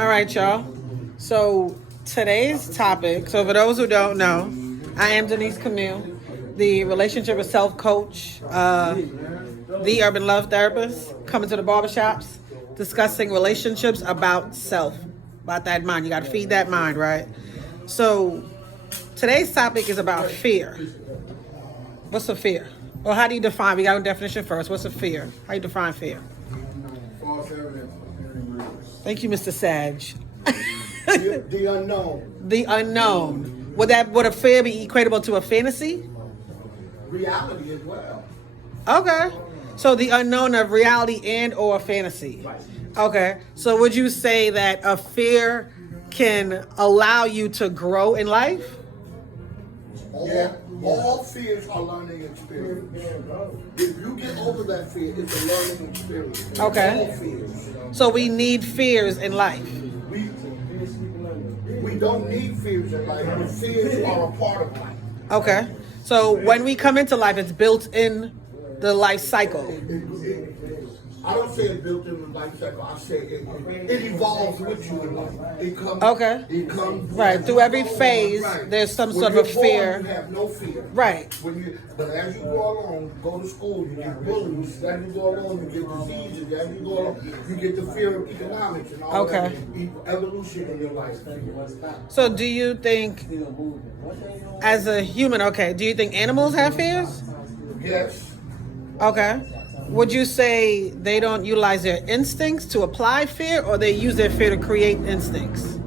All right, y'all. So today's topic, so for those who don't know, I am Denise Camille, the relationship and self coach, the urban love therapist, coming to the barbershops, discussing relationships about self, about that mind. You got to feed that mind, right? So today's topic is about fear. What's a fear? Or how do you define? We got a definition first. What's a fear? How do you define fear? False evidence. Thank you, Mr. Sage. The unknown. The unknown. Would a fear be equatable to a fantasy? Reality as well. Okay. So the unknown of reality and or fantasy. Okay. So would you say that a fear can allow you to grow in life? All fears are learning experience. If you get over that fear, it's a learning experience. Okay. All fears. So we need fears in life. We don't need fears in life, but fears are a part of life. Okay. So when we come into life, it's built in the life cycle. I don't say it's built in the life cycle. I say it evolves with you in life. It comes. Okay. It comes. Right. Through every phase, Right. there's some When sort of a you're born, fear. You have no fear. Right. But as you go along, go to school, you get bullies. As you go along, you get diseases. As you go along, you get the fear of economics and all Okay. that evolution in your life. So do you think, as a human, do you think animals have fears? Yes. Okay. Would you say they don't utilize their instincts to apply fear, or they use their fear to create instincts?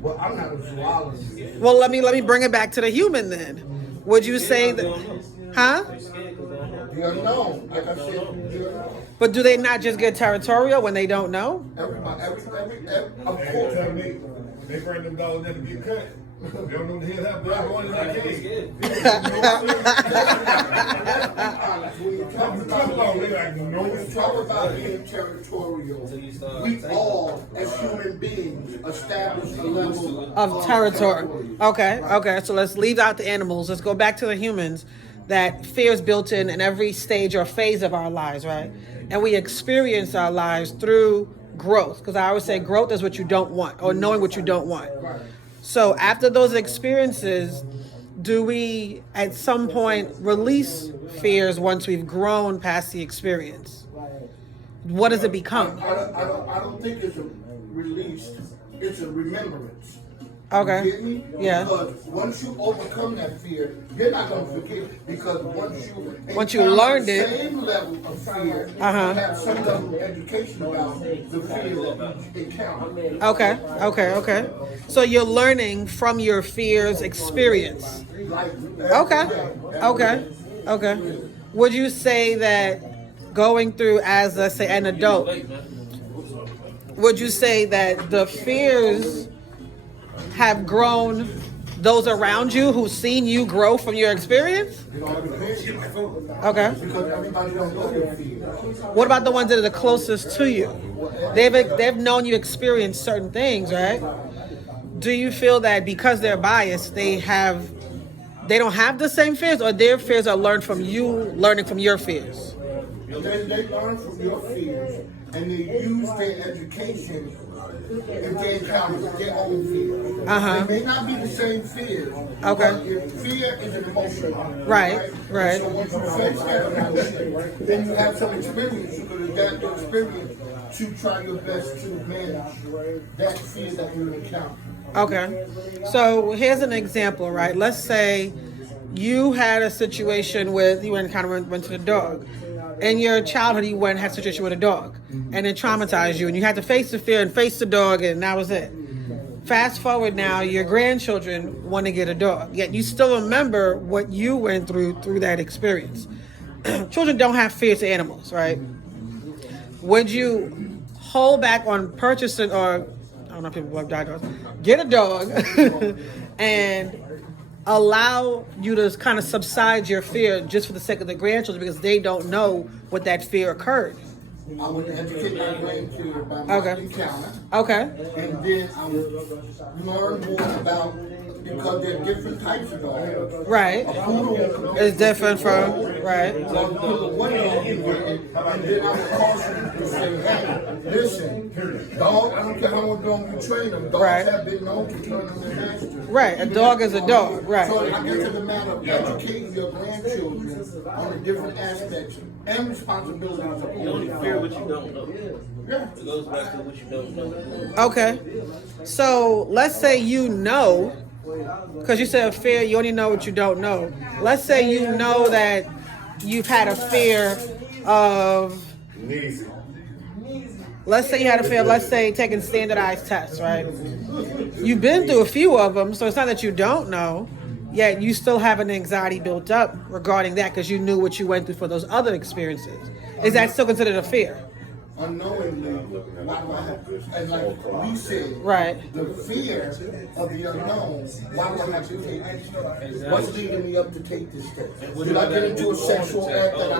Well, I'm not a zoologist. Well, let me bring it back to the human then. Would you say that, huh? The unknown, like I said, the unknown. But do they not just get territorial when they don't know? Everybody, of course. They bring them dogs in to get cut. They don't know the hell happened. Going in that cage. When you talk about being territorial, we all, as human beings, establish a level Of territory. Okay. So let's leave out the animals. Let's go back to the humans. That fear is built in every stage or phase of our lives, right? And we experience our lives through growth. Because I always say growth is what you don't want, or knowing what you don't want. So after those experiences, do we at some point release fears once we've grown past the experience? What does it become? I don't think it's a release, it's a remembrance. Okay. You get me? Yeah. Because once you overcome that fear, you're not going to forget. Because once you learned the it, same level of fear, you have some level of education about the fear that you encounter. Okay. So you're learning from your fears experience. Okay. Would you say that going through as, let's say, an adult, would you say that the fears have grown those around you who've seen you grow from your experience? Okay. Because everybody don't know your fear. What about the ones that are the closest to you? They've known you experience certain things, right? Do you feel that because they're biased, they don't have the same fears, or their fears are learned from you learning from your fears? They learn from your fears, and they use their education if they encounter their own fears. They may not be the same fears. Okay. But your fear is an emotion. Right. So once you face that emotion, then you have some experience. You can adapt your experience to try your best to manage that fear that you encounter. Okay. So here's an example, right? Let's say you had a situation with, you went to the dog. In your childhood, you went and had a situation with a dog, and it traumatized you, and you had to face the fear and face the dog, and that was it. Fast forward now, your grandchildren want to get a dog, yet you still remember what you went through that experience. Children don't have fear to animals, right? Would you hold back on purchasing, or I don't know if people love dogs, get a dog and allow you to kind of subside your fear just for the sake of the grandchildren, because they don't know what that fear occurred? I would educate my grandchildren about my encounter. Okay. And then I would learn more about, because there are different types of dogs. Right. A poodle It's different from, right. So you put one dog in there, and then I would caution you to say, hey, Listen, dog, I don't care how much long you train them, dogs Right. have been known to turn on their master. Right, a dog is a dog, right. So I guess it's a matter of educating your grandchildren on the different aspects and responsibilities of You only fear what you don't know. Yeah. It goes back to what you don't know. Okay. So let's say you know, because you said fear, you only know what you don't know. Let's say you know that you've had a fear of, Easy. let's say you had a fear of, let's say, taking standardized tests, right? You've been through a few of them, so it's not that you don't know, yet you still have an anxiety built up regarding that because you knew what you went through for those other experiences. Is that still considered a fear? Unknowingly, why do I have to, and like we said, Right. the fear of the unknown, why do I have to take this test? What's leading me up to take this test? Did I get into a sexual act that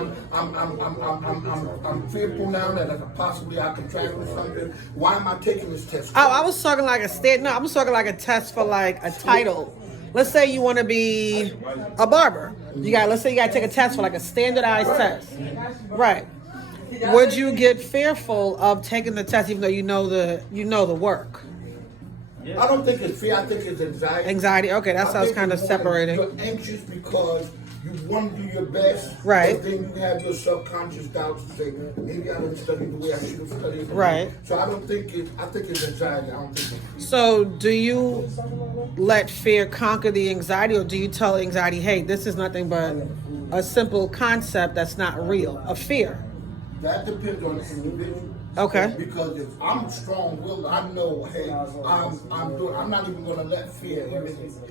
I'm fearful now that possibly I contract with something? Why am I taking this test? Oh, I was talking like I was talking like a test for like a title. Let's say you want to be a barber. Let's say you got to take a test for like a standardized test. Right. Would you get fearful of taking the test even though you know the work? I don't think it's fear. I think it's anxiety. Anxiety. Okay, that I sounds think kind of it's more separating. You're anxious because you want to do your best, Right. But then you have your subconscious doubts to say maybe I didn't study the way I should have studied. Right. So I don't think it. I think it's anxiety. I don't think it's fear. So, do you let fear conquer the anxiety, or do you tell anxiety, "Hey, this is nothing but a simple concept that's not real, a fear"? That depends on the individual. Okay. Because if I'm strong-willed, I know, hey, I'm not even going to let fear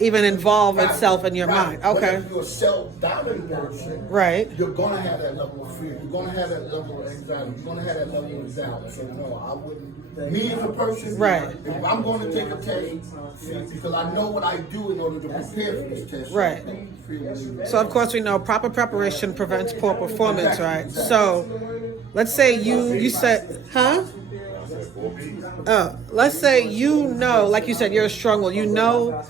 Even involve itself in your Right. mind. But Okay. if you're a self-doubting person, Right. you're going to have that level of fear. You're going to have that level of anxiety. You're going to have that level of doubt. So no, I wouldn't. Me as a person, Right. if I'm going to take a test, because I know what I do in order to prepare for this test. Right. So of course we know proper preparation prevents poor performance, right? So let's say you said, huh? Let's say you know, like you said, you're a strong will. You know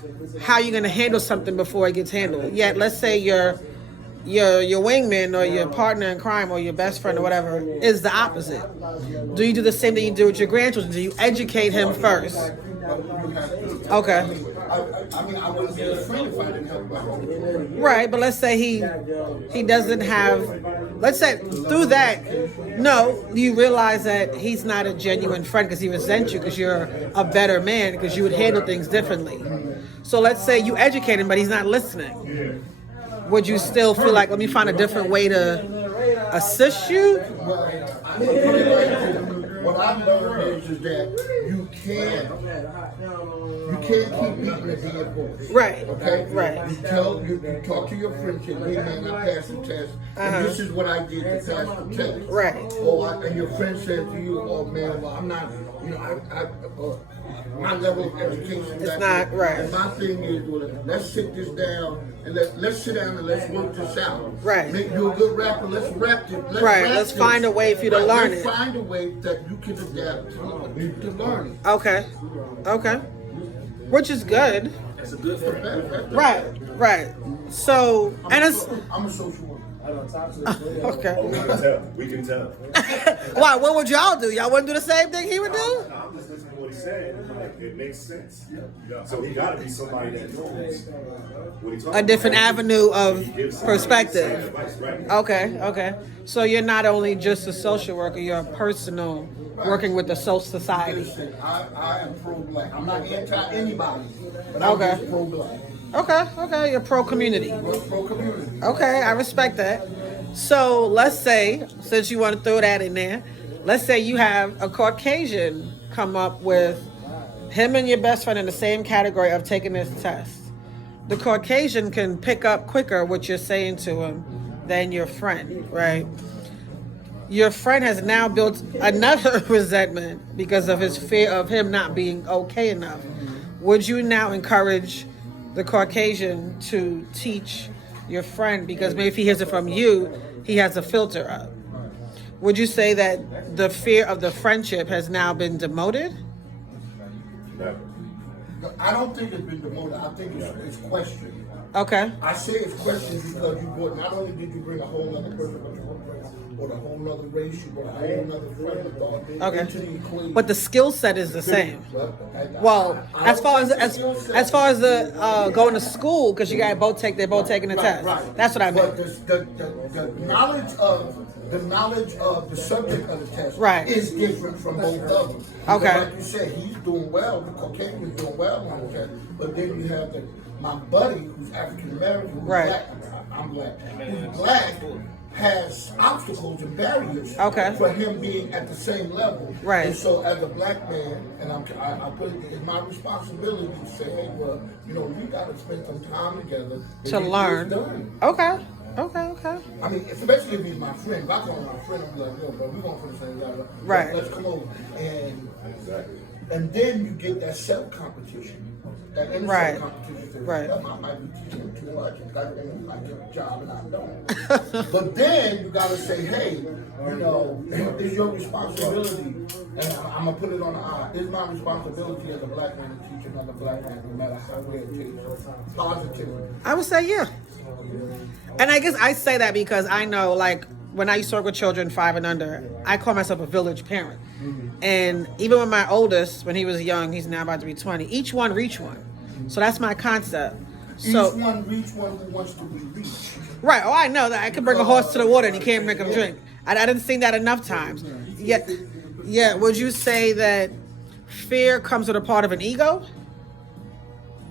how you're gonna handle something before it gets handled. Yet let's say your wingman or your partner in crime or your best friend or whatever is the opposite. Do you do the same thing you do with your grandchildren? Do you educate him first? Okay. I mean, I wouldn't be a friend if I didn't help my home. Right, but let's say he doesn't have, let's say through that, no, you realize that he's not a genuine friend because he resents you because you're a better man because you would handle things differently. So let's say you educate him, but he's not listening. Would you still feel like, let me find a different way to assist you? What I've learned is that you can't keep beating the dead horse. Right. Okay. Right. You talk to your friend, say, hey man, I passed the test, and this is what I did to pass the test. Right. And your friend said to you, oh man, well I'm not, my level of education. It's not right. And my thing is, well, let's sit this down and let's sit down and let's work this out. Right. Make you a good rapper. Let's rap it. Let's find a way for you to learn let's it. Find a way that you can adapt to learn it. Okay. Which is good. That's a good thing. Right. So, and it's, I'm a social worker. okay. We can tell. Why, what would y'all do? Y'all wouldn't do the same thing he would do? I'm just listening to what he's saying. Like, it makes sense. So he got to be somebody that knows what he's talking A different about. avenue of He gives sound perspective. advice, right? Okay. So you're not only just a social worker, you're a personal working with the social society. Listen, I am pro-black. I'm not anti-anybody, but I'm Okay. just pro-black. Okay, you're pro-community. We're pro-community. Okay, I respect that. So let's say, since you want to throw that in there, let's say you have a Caucasian come up with him and your best friend in the same category of taking this test. The Caucasian can pick up quicker what you're saying to him than your friend, right? Your friend has now built another resentment because of his fear of him not being okay enough. Would you now encourage the Caucasian to teach your friend, because maybe if he hears it from you, he has a filter up? Would you say that the fear of the friendship has now been demoted? Never. I don't think it's been demoted. I think it's questioned. Okay. I say it's questioned because you brought, not only did you bring a whole other person, but you or the whole other race, you brought a whole other friend of thought into the equation. But the skill set is the same. Well, as far as the going to school, because you guys they're both taking the test. Right. That's what I meant. But the knowledge of the subject of the test is different from both of them. Because Okay. like you said, he's doing well. The Caucasian is doing well on the test. But then you have my buddy who's African American, who's black. I'm black. Who's black has obstacles and barriers for him being at the same level. Right. And so as a black man, and I put it, it's my responsibility to say, hey, well, you know, we got to spend some time together To learn. Okay. I mean, especially if he's my friend. If I call him my friend, I'm like, yo, bro, we going for the same level. Right. Let's come over. And then you get that self-competition. That inner self-competition. Right. I might be teaching him too much. I get a job and I don't. But then you got to say, hey, you know, it's your responsibility. And I'm going to put it on the eye. It's my responsibility as a black man to teach another black man, no matter how they take positively. I would say, yeah. And I guess I say that because I know, like, when I used to work with children 5 and under, I call myself a village parent. And even with my oldest, when he was young, he's now about to be 20, each one reach one. So that's my concept. So, each one reach one who wants to be reached. Right. Oh, I know that. I can bring a horse to the water and you can't make him drink. I didn't see that enough times. Yeah. Would you say that fear comes with a part of an ego?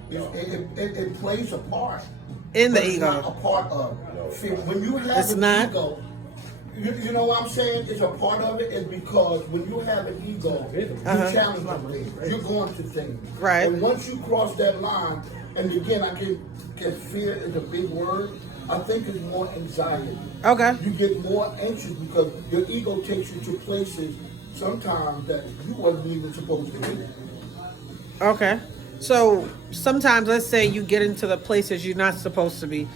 It plays a part. In the it's ego. Not a part of fear. When you have an ego, you know what I'm saying? It's a part of it is because when you have an ego, you challenge things. You're going to things. Right. And once you cross that line, and again, I get fear is a big word. I think it's more anxiety. Okay. You get more anxious because your ego takes you to places sometimes that you wasn't even supposed to be. Okay. So sometimes, let's say you get into the places you're not supposed to be,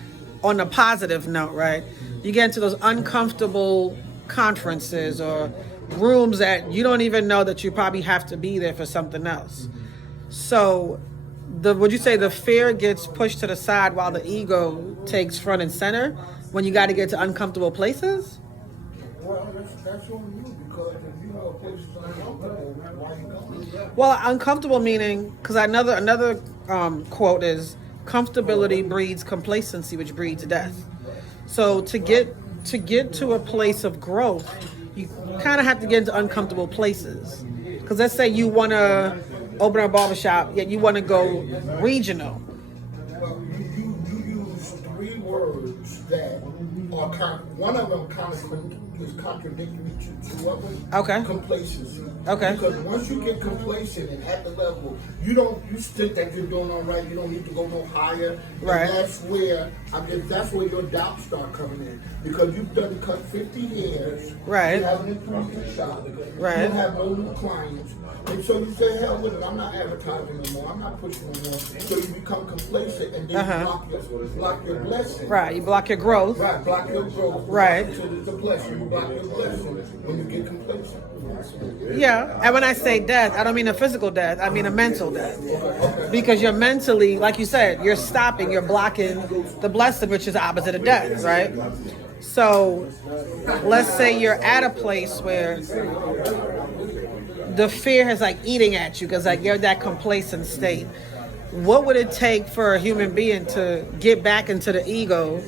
on a positive note, right? You get into those uncomfortable conferences or rooms that you don't even know that you probably have to be there for something else. So would you say the fear gets pushed to the side while the ego takes front and center when you got to get to uncomfortable places? Well, that's on you because if you know a place is uncomfortable, why you going? Well, uncomfortable meaning, because another quote is, comfortability breeds complacency, which breeds death. So to get to a place of growth, you kind of have to get into uncomfortable places. Because let's say you want to open a barbershop, yet you want to go regional. Well, you use 3 words that are one of them kind of is contradictory to 2 of them. Okay. Complacency. Okay. Because once you get complacent and at the level, you think that you're doing all right. You don't need to go no higher. Right. And that's where your doubts start coming in because you've done cut 50 hairs. Right. You haven't improved your shop. Right. You don't have no new clients. And so you say, hell with it, I'm not advertising no more, I'm not pushing no more. So you become complacent and then you block your blessing. Right, you block your growth. Right, block your growth. Right. So it's a blessing, you block your blessing when you get complacent. Yeah, and when I say death, I don't mean a physical death, I mean a mental death. Because you're mentally, like you said, you're stopping, you're blocking the blessing, which is the opposite of death, right? So let's say you're at a place where the fear is like eating at you because like you're that complacent state. What would it take for a human being to get back into the ego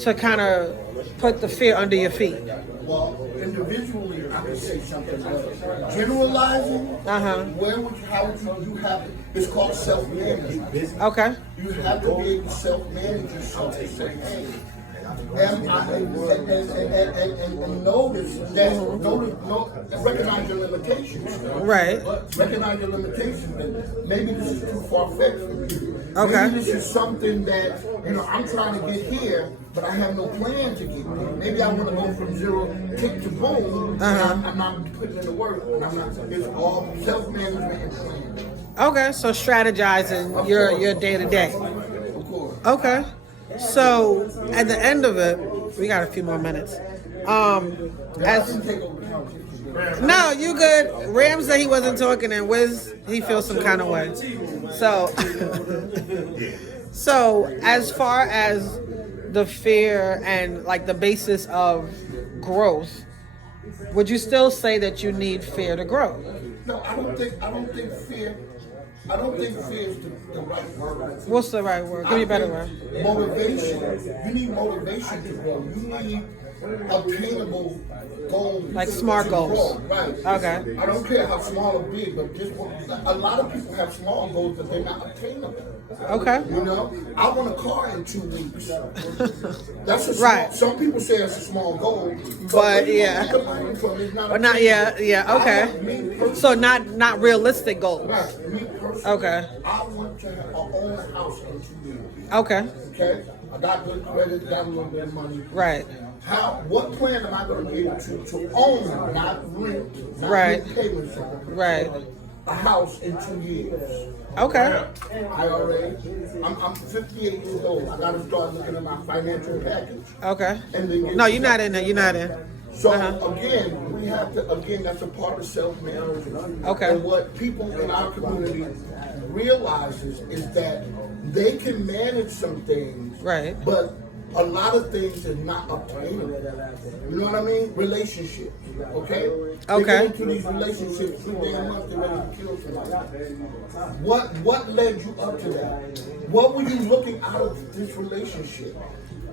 to kind of put the fear under your feet? Well, individually, I could say something else. Generalizing, how would you have it? It's called self-management. Okay. You have to be able to self-manage yourself to say, hey, and notice that, recognize your limitations. Right. Recognize your limitations. That maybe this is too far-fetched for you. Okay. Maybe this is something that, I'm trying to get here, but I have no plan to get there. Maybe I want to go from zero tick to boom, and I'm not putting in the work. It's all self-management and planning. Okay, so strategizing your day-to-day. Of course. Okay. So at the end of it, we got a few more minutes. No, you good. Ram said he wasn't talking, and Wiz, he feels some kind of way. So as far as the fear and like the basis of growth, would you still say that you need fear to grow? No, I don't think fear. I don't think fear is the right word. What's the right word? Give me a better word. Motivation. You need motivation to grow. You need obtainable goals. Like SMART to goals. grow. Right. Okay. I don't care how small or big, but just a lot of people have small goals, but they're not obtainable. Okay. You know, I want a car in 2 weeks. That's a small, Right. Some people say it's a small goal, But, where you yeah. get the money from is not But not, obtainable. yeah, okay. So not realistic goals. Right. Me personally, Okay. I want to own a house in 2 years. Okay. Okay, I got good credit, got a little bit of money. Right. What plan am I going to be able to own, not rent, not Right. get payments on, Right. a house in 2 years? Okay. I'm 58 years old. I got to start looking at my financial package. Okay. And then get No, you're not in there. You're not in. So again, we have to. Again, that's a part of self-management. Okay. And what people in our community realizes is that they can manage some things, Right. but a lot of things is not obtainable. You know what I mean? Relationships. Okay. They Okay. get into these relationships 3 damn months, they're ready to kill somebody. What led you up to that? What were you looking out of this relationship?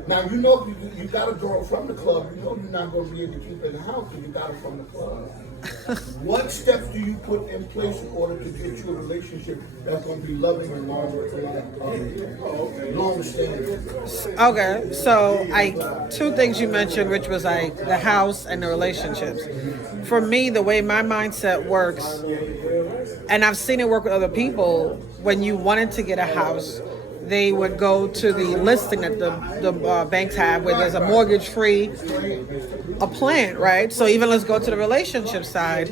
Now, you know, you got a girl from the club, you know you're not going to be able to keep her in the house because you got her from the club. What steps do you put in place in order to get you a relationship that's going to be loving and long standing? Okay. So two things you mentioned, which was like the house and the relationships. For me, the way my mindset works, and I've seen it work with other people, when you wanted to get a house, they would go to the listing that the banks have where there's a mortgage-free a plan, right? So even let's go to the relationship side.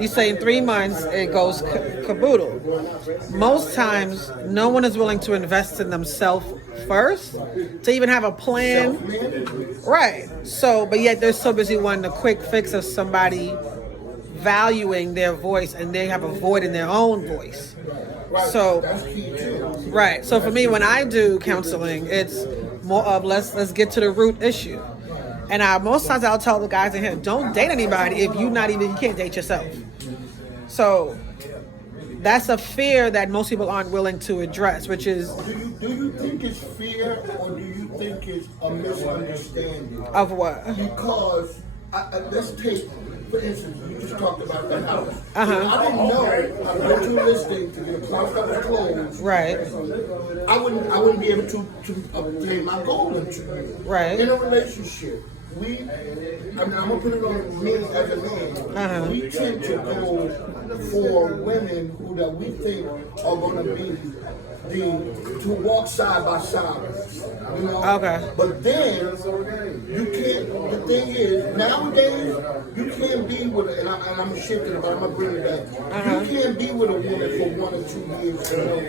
You say in 3 months it goes caboodle. Most times, no one is willing to invest in themselves first to even have a plan, right? So, but yet they're so busy wanting the quick fix of somebody valuing their voice, and they have a void in their own voice. So, right. So for me, when I do counseling, it's more of let's get to the root issue. And most times I'll tell the guys in here, don't date anybody if you can't date yourself. So that's a fear that most people aren't willing to address, which is. Do you think it's fear, or do you think it's a misunderstanding? Of what? Because let's take, for instance, you just talked about the house. Uh-huh. I didn't know I went to a listing to get a house that was closed. Right. I wouldn't be able to obtain my goal in 2 years. Right. In a relationship, I'm gonna put it on me as a man. We tend to go for women who that we think are gonna be to walk side by side. You know? Okay. But then you can't. The thing is, nowadays you can't be with, and I'm shifting, but I'm gonna bring it back. You can't be with a woman for 1 or 2 years. You know?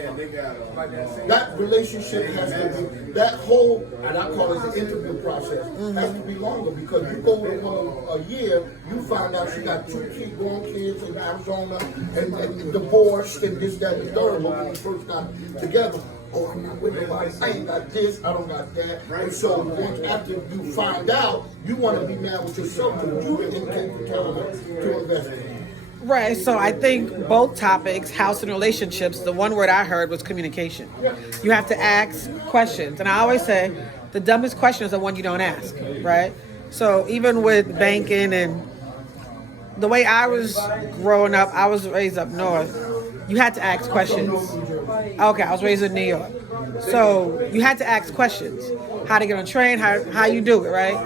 That relationship has to be, that whole, and I call it the interview process, has to be longer, because you go with a woman a year, you find out she got 2 grown kids in Arizona and divorced and this, that, and the third. But when we first got together, oh, I'm not with nobody. I ain't got this, I don't got that. And so once after you find out, you want to be mad with yourself because you didn't take the time to invest in it. Right. So I think both topics, house and relationships, the one word I heard was communication. You have to ask questions. And I always say the dumbest question is the one you don't ask, right? So even with banking and the way I was growing up, I was raised up north. You had to ask questions. Okay, I was raised in New York. So you had to ask questions. How to get on a train, how you do it, right?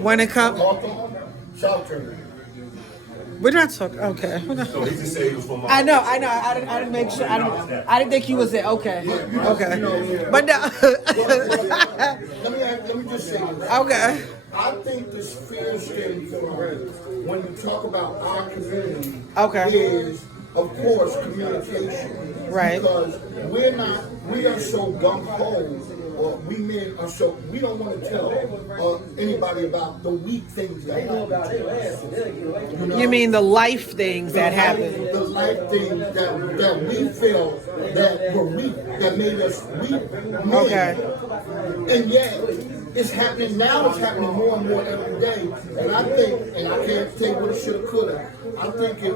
When it comes... We're not talking... Okay. So he just said he was from I know. I didn't make sure. I didn't think he was there. Okay. But no. Let me just say this. Okay. I think this fear stems from when you talk about our community. Okay. Is of course communication. Right. Because we are so gung ho or we men are so we don't want to tell anybody about the weak things that happen. You know? You mean the life things that happen? The life things that we feel that were weak, that made us weak men. Okay. And yet, it's happening now. It's happening more and more every day. And I think, and I can't say what it should have, could have. I think if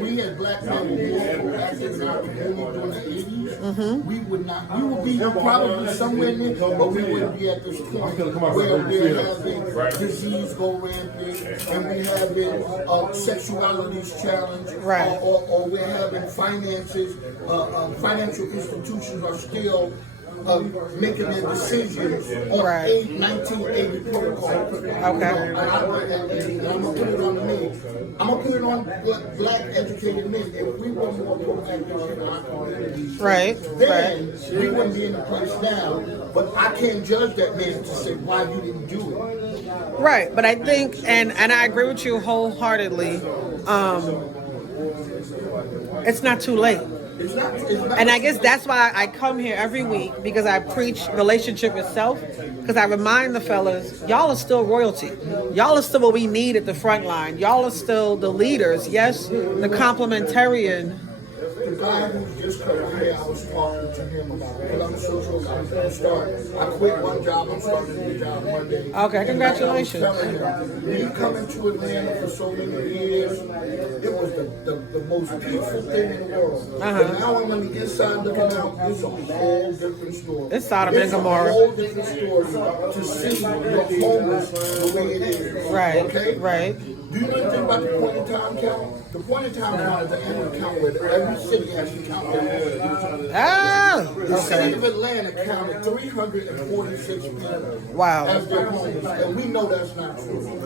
we as black men were more proactive in our community during the 80s, we would not. We would be probably somewhere near, but we wouldn't be at this point where we're having disease go rampant, and we're having sexualities challenged, Right. or we're having finances. Financial institutions are still making their decisions on Right. 1980 protocol. Okay. And I'm gonna put it on me. I'm gonna put it on black educated men. If we were more proactive in our communities, Right. then we wouldn't be in the place now. But I can't judge that man to say why you didn't do it. Right. But I think, and I agree with you wholeheartedly. It's not too late. It's not. And I guess that's why I come here every week, because I preach relationship itself. Because I remind the fellas, y'all are still royalty. Y'all are still what we need at the front line. Y'all are still the leaders. Yes, the complementarian. The guy who just cut my hair, I was talking to him about it. I'm a social worker. I quit one job. I'm starting a new job Monday. Okay, congratulations. And I was telling him, me coming to Atlanta for so many years, it was the most peaceful thing in the world. But now I'm on the inside looking out. It's a whole different story. It's Sodom and Gomorrah. It's a whole different story to see the homeless the way it is. Right. Okay. Right. Do you know anything about the point in time count? The point in time count is the annual count where every city has to count their homeless. Ah. The city Okay. of Atlanta counted 346 people Wow. as their homeless, and we know that's not true.